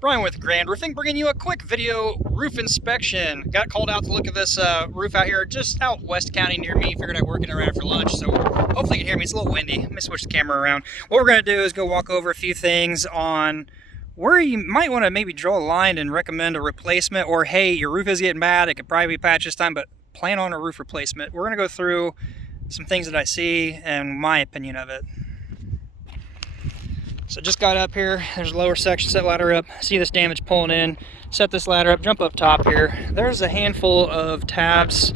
Brian with Grand Roofing, bringing you a quick video roof inspection. Got called out to look at this roof out here just out West County near me. Figured I'd work it around for lunch, so hopefully you can hear me. It's a little windy. Let me switch the camera around. What we're going to do is go walk over a few things on where you might want to maybe draw a line and recommend a replacement, or hey, your roof is getting bad, it could probably be patched this time, but plan on a roof replacement. We're going to go through some things that I see and my opinion of it. So just got up here, there's a lower section, set ladder up, see this damage pulling in, set this ladder up, jump up top here. There's a handful of tabs.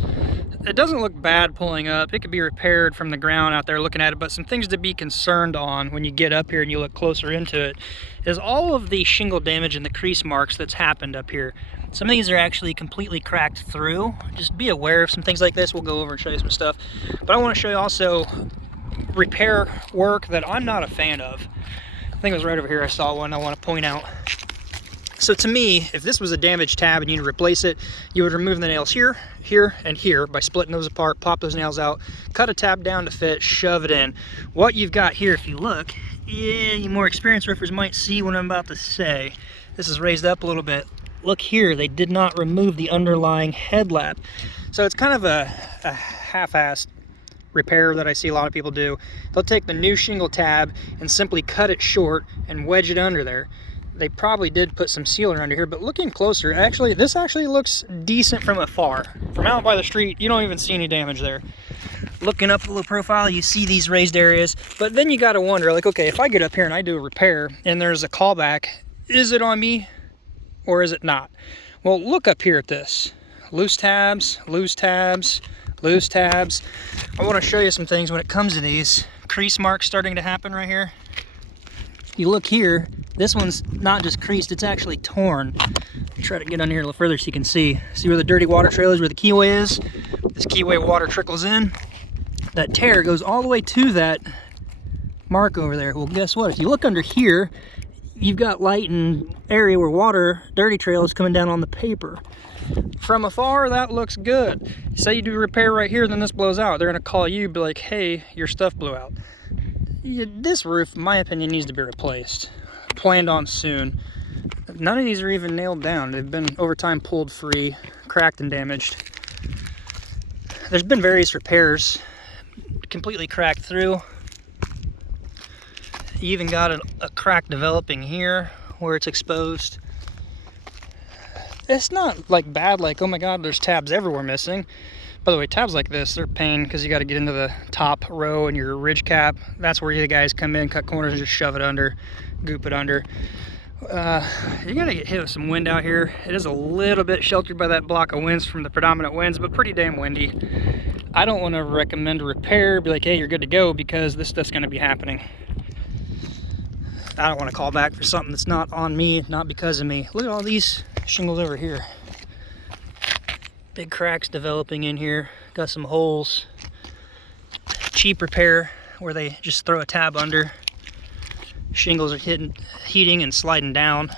It doesn't look bad pulling up. It could be repaired from the ground out there looking at it, but some things to be concerned on when you get up here and you look closer into it is all of the shingle damage and the crease marks that's happened up here. Some of these are actually completely cracked through. Just be aware of some things like this. We'll go over and show you some stuff. But I want to show you also repair work that I'm not a fan of. I think it was right over here I saw one I want to point out. So to me, if this was a damaged tab and you need to replace it, you would remove the nails here, here, and here by splitting those apart, pop those nails out, cut a tab down to fit, shove it in. What you've got here, if you look, you more experienced roofers might see what I'm about to say. This is raised up a little bit. Look here, they did not remove the underlying headlap. So it's kind of a half-assed repair that I see a lot of people do. They'll take the new shingle tab and simply cut it short and wedge it under there. They probably did put some sealer under here, but looking closer, this actually looks decent from afar. From out by the street, you don't even see any damage there. Looking up a little profile, you see these raised areas, but then you gotta wonder, like, okay, if I get up here and I do a repair and there's a callback, is it on me or is it not? Well, look up here at this. Loose tabs, loose tabs, loose tabs. I want to show you some things when it comes to these. Crease marks starting to happen right here. You look here, this one's not just creased, it's actually torn. Try to get under here a little further so you can see. See where the dirty water trail is, where the keyway is? This keyway water trickles in. That tear goes all the way to that mark over there. Well, guess what? If you look under here, you've got light and area where water, dirty trail is coming down on the paper. From afar, that looks good. Say you do a repair right here, then this blows out. They're gonna call you, be like, hey, your stuff blew out. This roof, in my opinion, needs to be replaced. Planned on soon. None of these are even nailed down. They've been, over time, pulled free, cracked and damaged. There's been various repairs, completely cracked through. You even got a crack developing here where it's exposed. It's not like bad, like, oh my god, there's tabs everywhere missing. By the way, tabs like this, they're a pain because you got to get into the top row and your ridge cap. That's where you guys come in, cut corners, and just shove it under, goop it under. You're going to get hit with some wind out here. It is a little bit sheltered by that block of winds from the predominant winds, but pretty damn windy. I don't want to recommend a repair, be like, hey, you're good to go, because this stuff's going to be happening. I don't want to call back for something that's not on me, not because of me. Look at all these shingles over here. Big cracks developing in here. Got some holes. Cheap repair where they just throw a tab under. Shingles are heating and sliding down.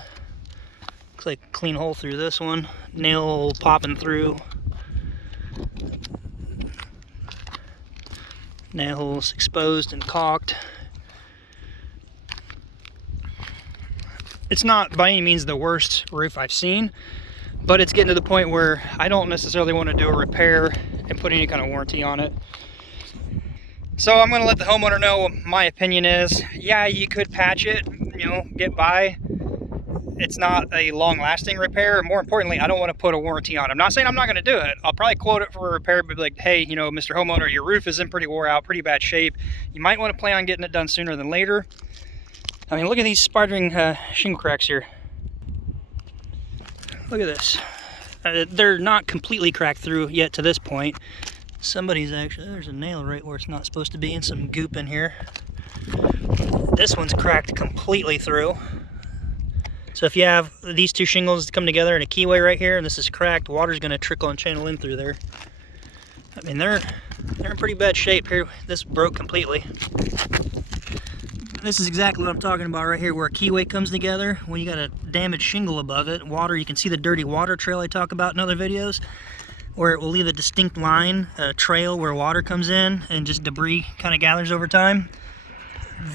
Looks like a clean hole through this one. Nail hole popping through. Nail holes exposed and caulked. It's not by any means the worst roof I've seen, but it's getting to the point where I don't necessarily want to do a repair and put any kind of warranty on it. So I'm going to let the homeowner know what my opinion is. Yeah, you could patch it, you know, get by. It's not a long-lasting repair. More importantly, I don't want to put a warranty on it. I'm not saying I'm not going to do it. I'll probably quote it for a repair, but be like, hey, you know, Mr. Homeowner, your roof is in pretty wore out, pretty bad shape. You might want to plan on getting it done sooner than later. I mean, look at these spidering shingle cracks here. Look at this. They're not completely cracked through yet to this point. Somebody's actually, there's a nail right where it's not supposed to be, and some goop in here. This one's cracked completely through. So if you have these two shingles come together in a keyway right here, and this is cracked, water's gonna trickle and channel in through there. I mean, they're in pretty bad shape here. This broke completely. This is exactly what I'm talking about right here, where a keyway comes together. When you got a damaged shingle above it, water, you can see the dirty water trail I talk about in other videos, where it will leave a distinct line, a trail where water comes in and just debris kind of gathers over time.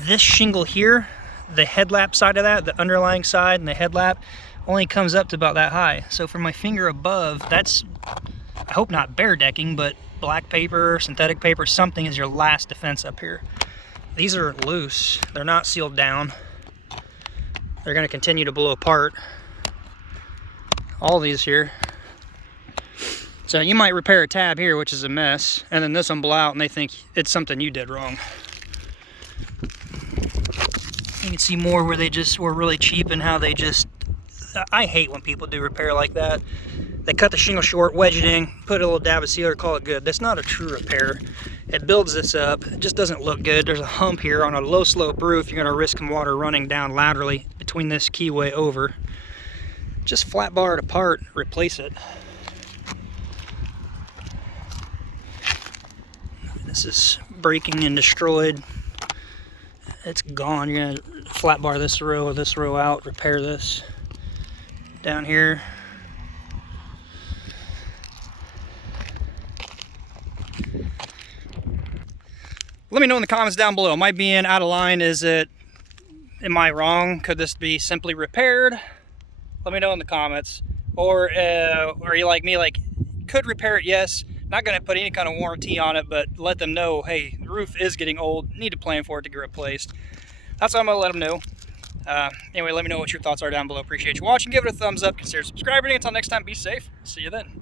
This shingle here, the headlap side of that, the underlying side and the headlap, only comes up to about that high. So from my finger above, that's, I hope not bare decking, but black paper, synthetic paper, something is your last defense up here. These are loose. They're not sealed down. They're going to continue to blow apart. All these here. So you might repair a tab here, which is a mess, and then this one blow out and they think it's something you did wrong. You can see more where they just were really cheap and how they just, I hate when people do repair like that. They cut the shingle short, wedge it in, put a little dab of sealer, call it good. That's not a true repair. It builds this up. It just doesn't look good. There's a hump here on a low slope roof. You're gonna risk some water running down laterally between this keyway over. Just flat bar it apart, replace it. This is breaking and destroyed. It's gone. You're gonna flat bar this row out, repair this. Down here. Let me know in the comments down below. Am I being out of line? Am I wrong? Could this be simply repaired? Let me know in the comments. Or are you like me, like, could repair it? Yes. Not gonna put any kind of warranty on it, but let them know, hey, the roof is getting old, need to plan for it to get replaced. That's what I'm gonna let them know. Anyway, let me know what your thoughts are down below. Appreciate you watching. Give it a thumbs up, consider subscribing. Until next time, be safe. See you then.